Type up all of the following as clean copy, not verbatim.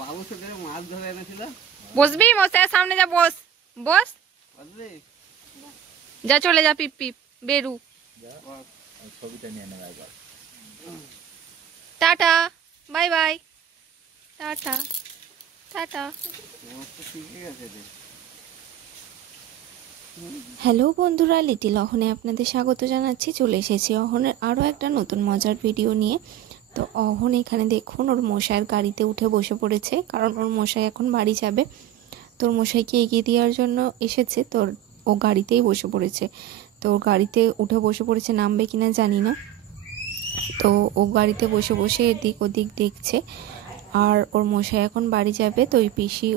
বাবু সকালে মাছ ধরে এনেছিল। বসবি মশাইয়ের সামনে, যা বস বস, যা চলে যা, পিপ পিপ বেরু। ছবিটা নিয়ে নেব একবার। Tata bye bye, tata tata. Hello বন্ধুরা, লিটিল অহনে আপনাদের স্বাগত জানাচ্ছি। চলে এসেছি অহনের আরও একটা নতুন মজার ভিডিও নিয়ে। তো অহন এখানে দেখুন ওর মশাইয়ের গাড়িতে উঠে বসে পড়েছে, কারণ ওর মশাই এখন বাড়ি যাবে। তোর মশাইকে এগিয়ে দেওয়ার জন্য এসেছে, তোর ও গাড়িতেই বসে পড়েছে। তো ওর গাড়িতে উঠে বসে পড়েছে, নামবে কিনা জানি না। তো ও গাড়িতে বসে বসে এদিক ওদিক দেখছে। আর ওর মশাই এখন বাড়ি যাবে, তো ওই পিসি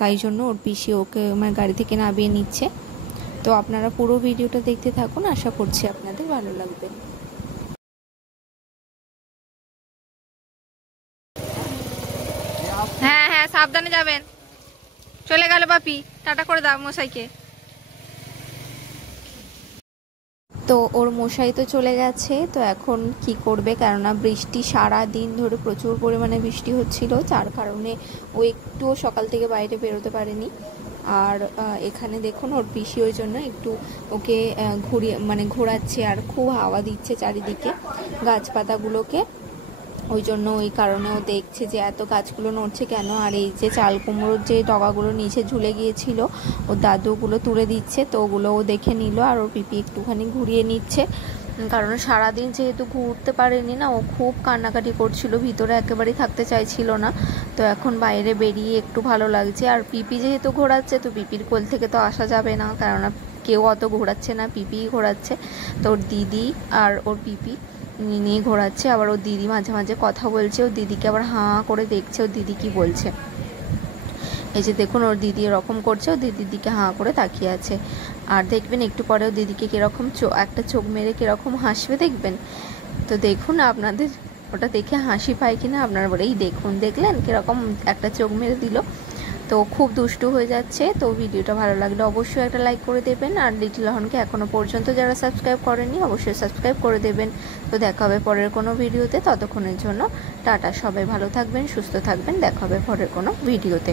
তাই জন্য ওর পিসি ওকে মানে গাড়ি থেকে নামিয়ে নিচ্ছে। তো আপনারা পুরো ভিডিওটা দেখতে থাকুন, আশা করছি আপনাদের ভালো লাগবে। হ্যাঁ হ্যাঁ সাবধানে যাবেন। চলে গেল বাপি, টাটা করে দাও মশাইকে। তো ওর মশাই তো চলে গেছে, তো এখন কি করবে, কেননা বৃষ্টি সারা দিন ধরে প্রচুর পরিমাণে বৃষ্টি হচ্ছিল, যার কারণে ও একটুও সকাল থেকে বাইরে বেরোতে পারেনি। আর এখানে দেখুন ওর পিসি ওই জন্য একটু ওকে ঘোরাচ্ছে, আর খুব হাওয়া দিচ্ছে চারিদিকে গাছপাতাগুলোকে। ওই জন্য ওই কারণে ও দেখছে যে এত গাছগুলো নড়ছে কেন। আর এই যে চাল কুমড়োর যে ডগাগুলো নিচে ঝুলে গিয়েছিল, ও দাদুগুলো তুলে দিচ্ছে, তো ওগুলো ও দেখে নিল। আর ওর পিপি একটুখানি ঘুরিয়ে নিচ্ছে, কারণ সারাদিন যেহেতু ঘুরতে পারেনি না, ও খুব কান্নাকাটি করছিল, ভিতরে একেবারেই থাকতে চাইছিল না। তো এখন বাইরে বেরিয়ে একটু ভালো লাগছে। আর পিপি যেহেতু ঘোরাচ্ছে, তো পিপির কোল থেকে তো আসা যাবে না, কেননা কেউ অত ঘোরাচ্ছে না, পিপিই ঘোরাচ্ছে। তো ওর দিদি আর ওর পিপি নিয়ে ঘোরাচ্ছে। আবার ওর দিদি মাঝে মাঝে কথা বলছে, ওর দিদিকে আবার হাঁ করে দেখছে ওর দিদি কি বলছে। এই যে দেখুন ওর দিদি এরকম করছে, ওর দিদির দিকে হাঁ করে তাকিয়ে আছে। আর দেখবেন একটু পরে ওর দিদিকে কীরকম একটা চোখ মেরে কীরকম হাসবে দেখবেন। তো দেখুন আপনাদের ওটা দেখে হাসি পায় কিনা আপনারা বলেই দেখুন, দেখলেন কীরকম একটা চোখ মেরে দিল। তো খুব দুষ্টু হয়ে যাচ্ছে। তো ভিডিওটা ভালো লাগলে অবশ্যই একটা লাইক করে দেবেন। আর লিটিল অহনকে এখনও পর্যন্ত যারা সাবস্ক্রাইব করেনি অবশ্যই সাবস্ক্রাইব করে দেবেন। তো দেখা হবে পরের কোনো ভিডিওতে, ততক্ষণের জন্য টাটা। সবাই ভালো থাকবেন, সুস্থ থাকবেন, দেখা হবে পরের কোনো ভিডিওতে।